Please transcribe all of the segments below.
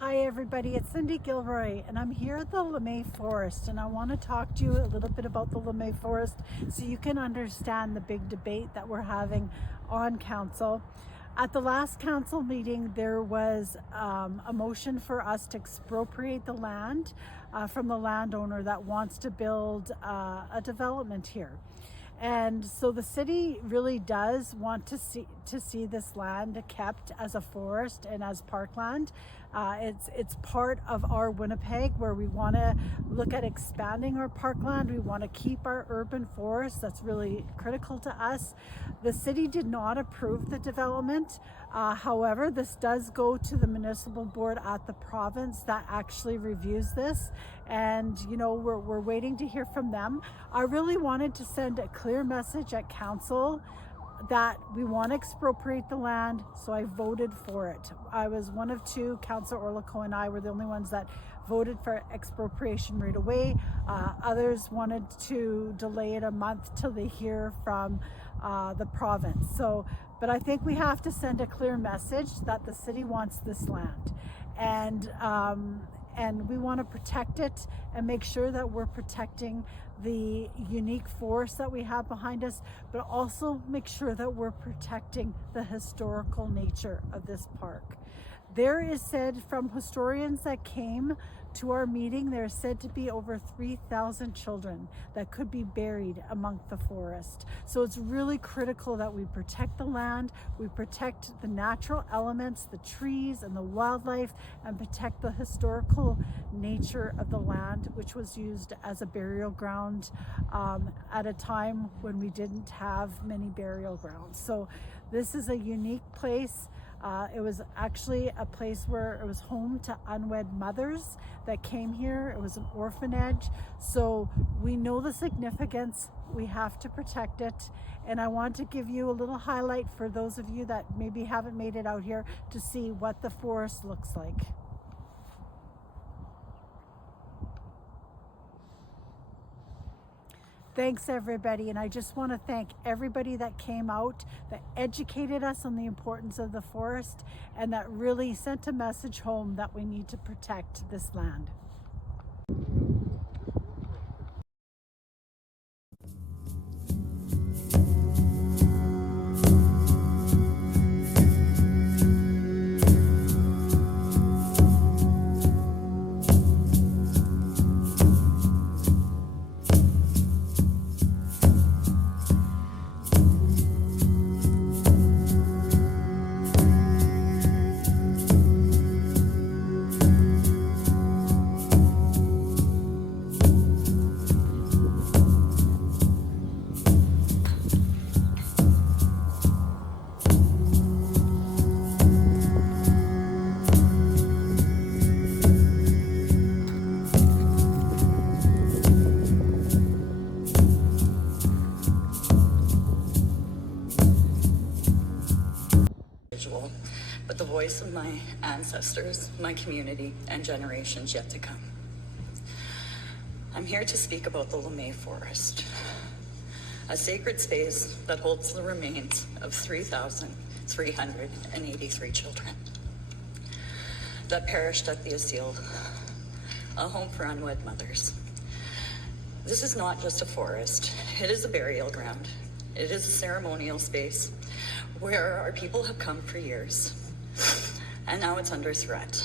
Hi everybody, it's Cindy Gilroy and I'm here at the Lemay Forest, and I want to talk to you a little bit about the Lemay Forest so you can understand the big debate that we're having on council. At the last council meeting, there was a motion for us to expropriate the land from the landowner that wants to build a development here. And so the city really does want to see this land kept as a forest and as parkland. It's part of our Winnipeg, where we want to look at expanding our parkland. We want to keep our urban forests. That's really critical to us. The city did not approve the development. However, this does go to the municipal board at the province that actually reviews this, and we're waiting to hear from them. I really wanted to send a clear message at council that we want to expropriate the land, so I voted for it. I was one of two. Councillor Orlico and I were the only ones that voted for expropriation right away. Others wanted to delay it a month till they hear from the province. But I think we have to send a clear message that the city wants this land, and we want to protect it and make sure that we're protecting the unique forest that we have behind us, but also make sure that we're protecting the historical nature of this park. There is said from historians that came to our meeting, there's said to be over 3,000 children that could be buried among the forest. So it's really critical that we protect the land, we protect the natural elements, the trees and the wildlife, and protect the historical nature of the land, which was used as a burial ground at a time when we didn't have many burial grounds. So this is a unique place. It was actually a place where it was home to unwed mothers that came here. It was an orphanage. So we know the significance. We have to protect it. And I want to give you a little highlight for those of you that maybe haven't made it out here to see what the forest looks like. Thanks everybody, and I just want to thank everybody that came out, that educated us on the importance of the forest, and that really sent a message home that we need to protect this land. But the voice of my ancestors, my community, and generations yet to come. I'm here to speak about the Lemay Forest, a sacred space that holds the remains of 3,383 children that perished at the Asile, a home for unwed mothers. This is not just a forest, it is a burial ground. It is a ceremonial space where our people have come for years, and now it's under threat.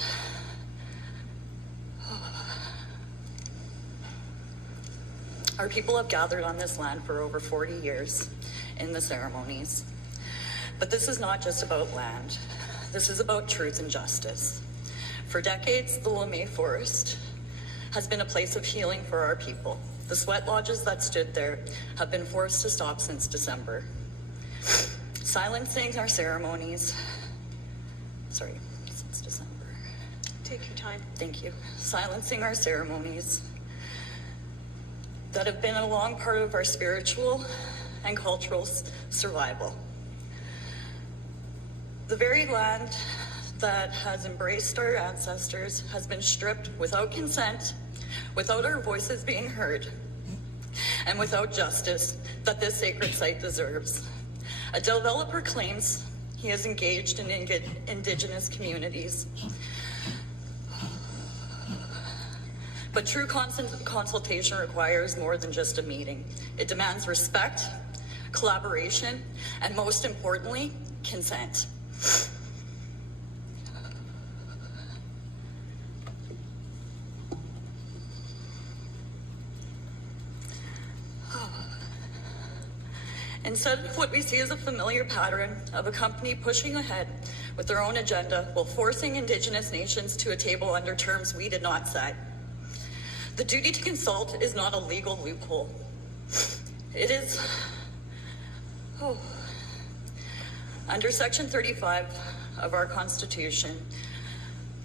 Our people have gathered on this land for over 40 years in the ceremonies. But this is not just about land. This is about truth and justice. For decades, the Lemay Forest has been a place of healing for our people. The sweat lodges that stood there have been forced to stop since December. Silencing our ceremonies, since December. Take your time. Thank you. Silencing our ceremonies that have been a long part of our spiritual and cultural survival. The very land that has embraced our ancestors has been stripped without consent, without our voices being heard, and without justice that this sacred site deserves. A developer claims he has engaged in Indigenous communities. But true consultation requires more than just a meeting. It demands respect, collaboration, and most importantly, consent. Instead of what we see as a familiar pattern of a company pushing ahead with their own agenda while forcing Indigenous nations to a table under terms we did not set. The duty to consult is not a legal loophole. It is, under Section 35 of our Constitution,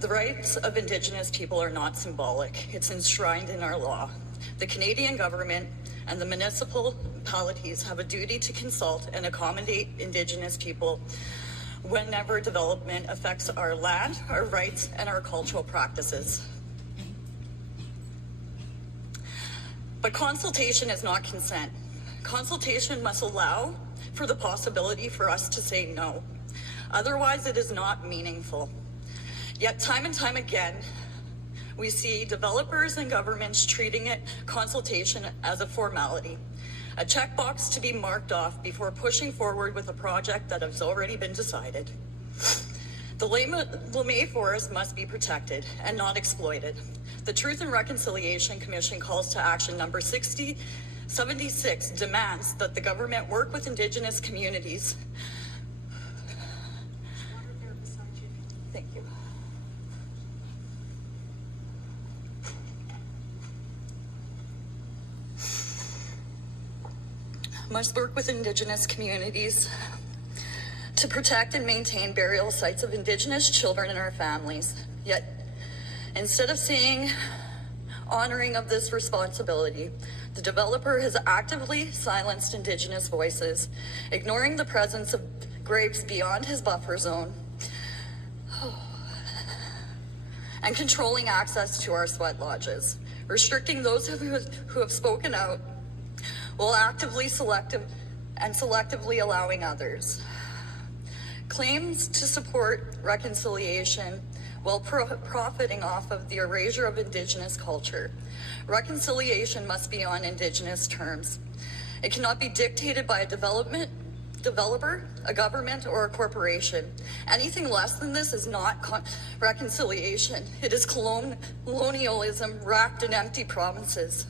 the rights of Indigenous people are not symbolic. It's enshrined in our law. The Canadian government and the municipalities have a duty to consult and accommodate Indigenous people whenever development affects our land, our rights, and our cultural practices. But consultation is not consent. Consultation must allow for the possibility for us to say no. Otherwise, it is not meaningful. Yet time and time again, we see developers and governments treating consultation as a formality, a checkbox to be marked off before pushing forward with a project that has already been decided. The Lemay forest must be protected and not exploited. The Truth and Reconciliation Commission calls to action number 76 demands that the government work with Indigenous communities. Thank you. Must work with Indigenous communities to protect and maintain burial sites of Indigenous children and our families. Yet, instead of seeing honoring of this responsibility, the developer has actively silenced Indigenous voices, ignoring the presence of graves beyond his buffer zone, and controlling access to our sweat lodges, restricting those who have spoken out, while selectively allowing others. Claims to support reconciliation while profiting off of the erasure of Indigenous culture. Reconciliation must be on Indigenous terms. It cannot be dictated by a developer, a government, or a corporation. Anything less than this is not reconciliation. It is colonialism wrapped in empty promises.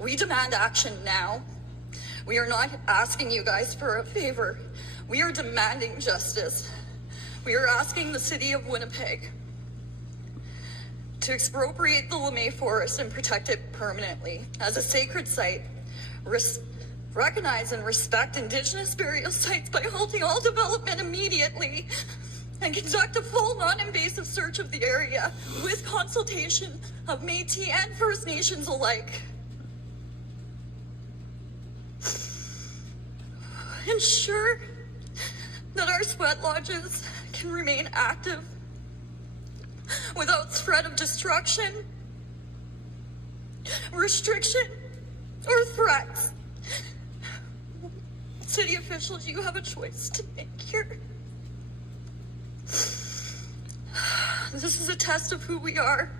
We demand action now. We are not asking you guys for a favor. We are demanding justice. We are asking the city of Winnipeg to expropriate the Lemay forest and protect it permanently as a sacred site. Recognize and respect Indigenous burial sites by halting all development immediately and conduct a full non-invasive search of the area with consultation of Métis and First Nations alike. Ensure that our sweat lodges can remain active without threat of destruction, restriction, or threats. City officials, you have a choice to make here. This is a test of who we are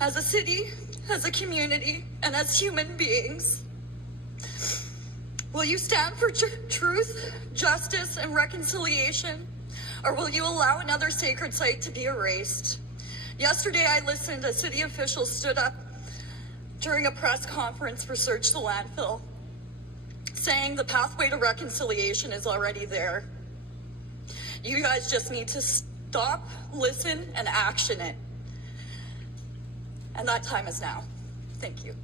as a city, as a community, and as human beings. Will you stand for truth, justice, and reconciliation? Or will you allow another sacred site to be erased? Yesterday, I listened as city officials stood up during a press conference for Search the Landfill, saying the pathway to reconciliation is already there. You guys just need to stop, listen, and action it. And that time is now. Thank you.